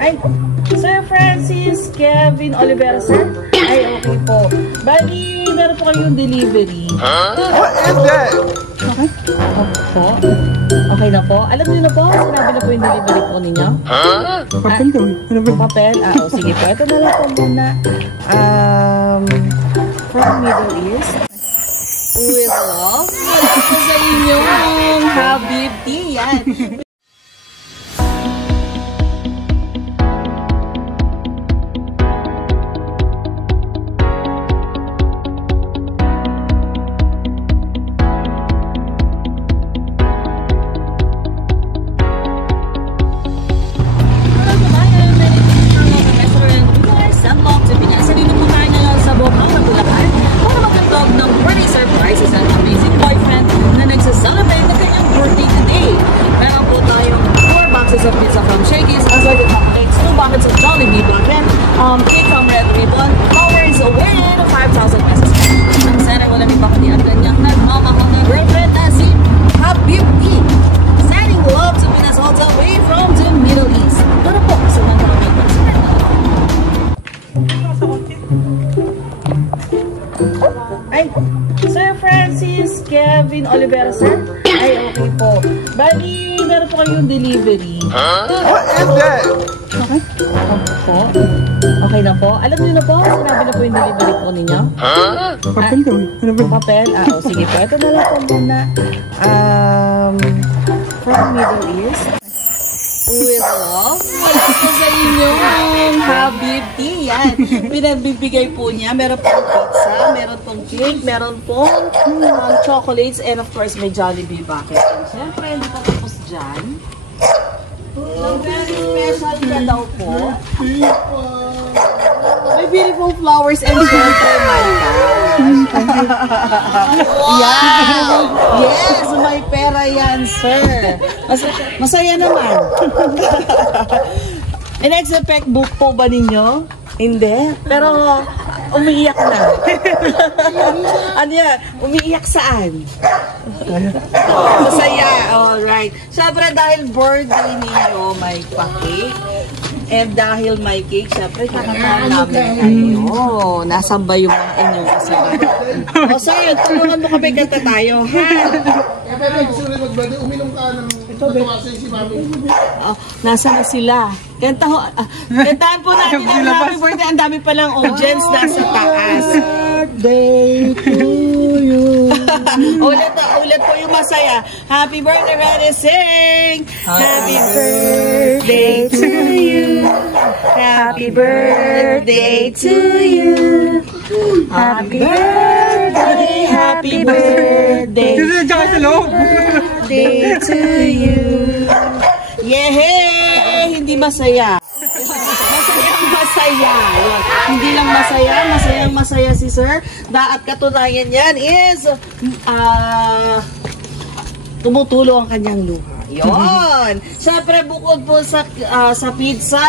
Ay, Sir Francis Kevin Olivera, sir? Ay, okay po. Bali, meron po kayong delivery. What is that? Okay. Opo. Okay na po. Alam niyo na po, sinabi na po yung delivery po ninyo? Papel daw. Papel? Sige po. Ito na lang po muna. From Middle East. With love. Ito po sa inyong Habibti. Yan. Of pizza from Shakey's, as well as cupcakes, 2 buckets of Jollibee Black Pen, cake from Red Ribbon, flowers win 5,000 pesos. Ang sana wala ni baka di ang ganyang nagmamahal na girlfriend na si Habibti. Sending love to Pinas all the way from the Middle East. Pero po, sa mga kaming Ay, Sir Francis Kevin Olivera, sir? Ay, okay po. Bali, meron po kayong delivery. What is that? Okay. Opo. Okay na po. Alam niyo na po, sinabi na po yung delivery po ninyo? Papel daw. Papel? Sige po. Ito na lang po muna. From Middle East. With love. Ito po sa inyong Habibti. Yan. Pinagbibigay po niya. Meron pong pizza, meron pong cake, meron pong chocolates, and of course, may Jollibee bucket. Siyempre, hindi pa tapos dyan. Very special ka daw po. May beautiful flowers and siyempre, my gosh. Yeah. Yes, may pera yan, sir. Masaya naman. In-expect book po ba ninyo? Hindi. Pero, umiiyak na. Ano yan? Umiiyak saan? Masaya. Alright. Siyempre, dahil birthday ninyo, may pa-cake. And dahil may cake, syempre, kakantahan namin kayo. Nasaan ba yung mga inyong kasama? So yun, tulungan mo kami kanta tayo, ha? Pero gusto rin mag-birthday, uminom ka ng matawasin si Mami. Nasaan na sila? Kantahan po natin ang happy birthday. Ang dami palang audience nasa taas. Birthday to you. Ulit po yung masaya. Happy birthday, ready, sing! Happy birthday to you. Happy birthday to you. Happy birthday, happy birthday. Birthday to you. Yehey! Hindi masaya. Masaya. Hindi lang masaya, masaya si sir. At katunayan yan is tumutulo ang kanyang luha. Yun! Siyempre, bukod po sa pizza,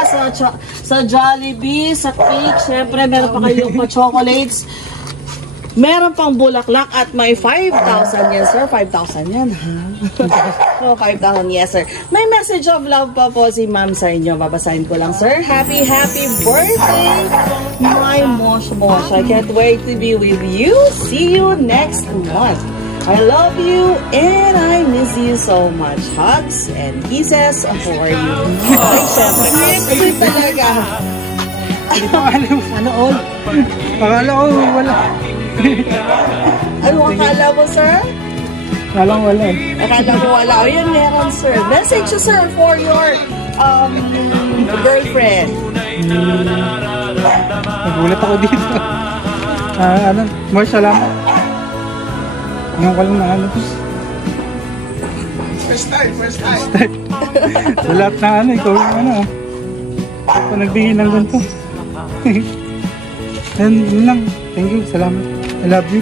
sa Jollibee, sa cake, siyempre, meron pa kayong pa-chocolates. Meron pang bulaklak at may 5,000 yan, sir. 5,000 yan, ha? Oh, 5,000, yes, sir. May message of love pa po si ma'am sa inyo. Babasahin ko lang, sir. Happy birthday, my Mosh. I can't wait to be with you. See you next month. I love you and I miss you so much. Hugs and kisses for you. Ay, syempre. Sweet talaga. Ano all? Akala ko wala. Ano akala mo, sir? Akala ko wala. Akala mo wala. O yan, meron, sir. Message, sir, for your girlfriend. Nagulat ako dito. More salamat. Ngayon ko lang na ano. First time. Sa lahat na ikaw yung ano. Ako nagbigay ng ganito. Yun lang. Thank you. Salamat. I love you.